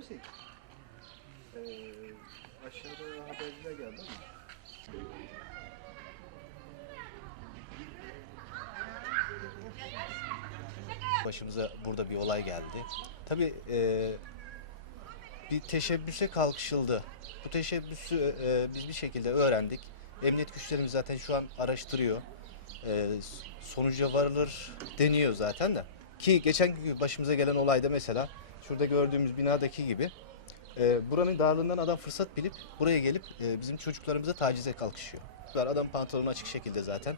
misin? Ee, aşağıda haberciler geldi ama. Başımıza burada bir olay geldi. Tabii e, bir teşebbüse kalkışıldı. Bu teşebbüsü e, biz bir şekilde öğrendik. Emniyet güçlerimiz zaten şu an araştırıyor. E, sonuca varılır deniyor zaten de. Ki geçen gün başımıza gelen olayda mesela şurada gördüğümüz binadaki gibi e, buranın darlığından adam fırsat bilip buraya gelip e, bizim çocuklarımıza tacize kalkışıyor. Adam pantolonu açık şekilde zaten.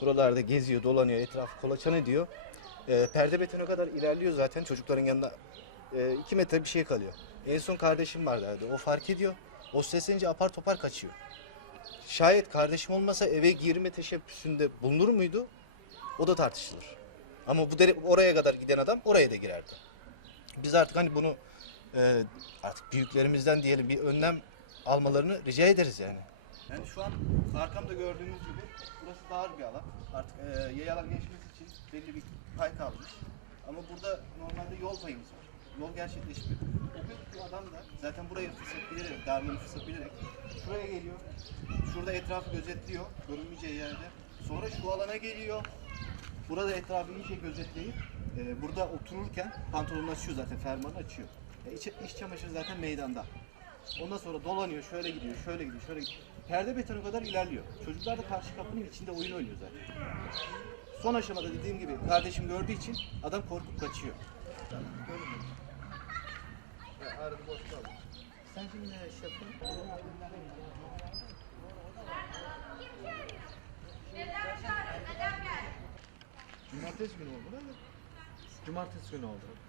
Buralarda geziyor, dolanıyor, etrafı kolaçan ediyor. E, perde betona kadar ilerliyor zaten çocukların yanında. E, iki metre bir şey kalıyor. En son kardeşim vardı herhalde. O fark ediyor. O seslenince apar topar kaçıyor. Şayet kardeşim olmasa eve girme teşebbüsünde bulunur muydu? O da tartışılır. Ama bu oraya kadar giden adam oraya da girerdi. Biz artık hani bunu e, artık büyüklerimizden diyelim bir önlem almalarını rica ederiz yani. Yani şu an arkamda gördüğünüz gibi burası dar bir alan. Artık e, yayalar geçmesi için belli bir pay kalmış. Ama burada normalde yol payımız var. Yol gerçekleşmiyor. O büyük adam da zaten burayı fırsat bilerek, darlığını fırsat bilerek şuraya geliyor. Şurada etrafı gözetliyor, görünmeyeceği yerde. Sonra şu alana geliyor. Burada etrafı iyice gözetleyip e, burada otururken pantolonunu açıyor zaten, fermanı açıyor. E, iç, iç çamaşırı zaten meydanda. Ondan sonra dolanıyor, şöyle gidiyor, şöyle gidiyor, şöyle gidiyor. Perde betonu kadar ilerliyor. Çocuklar da karşı kapının içinde oyun oynuyor zaten. Son aşamada dediğim gibi kardeşim gördüğü için adam korkup kaçıyor. Sen şimdi şefin Cumartesi günü oldu değil mi? Cumartesi günü oldu.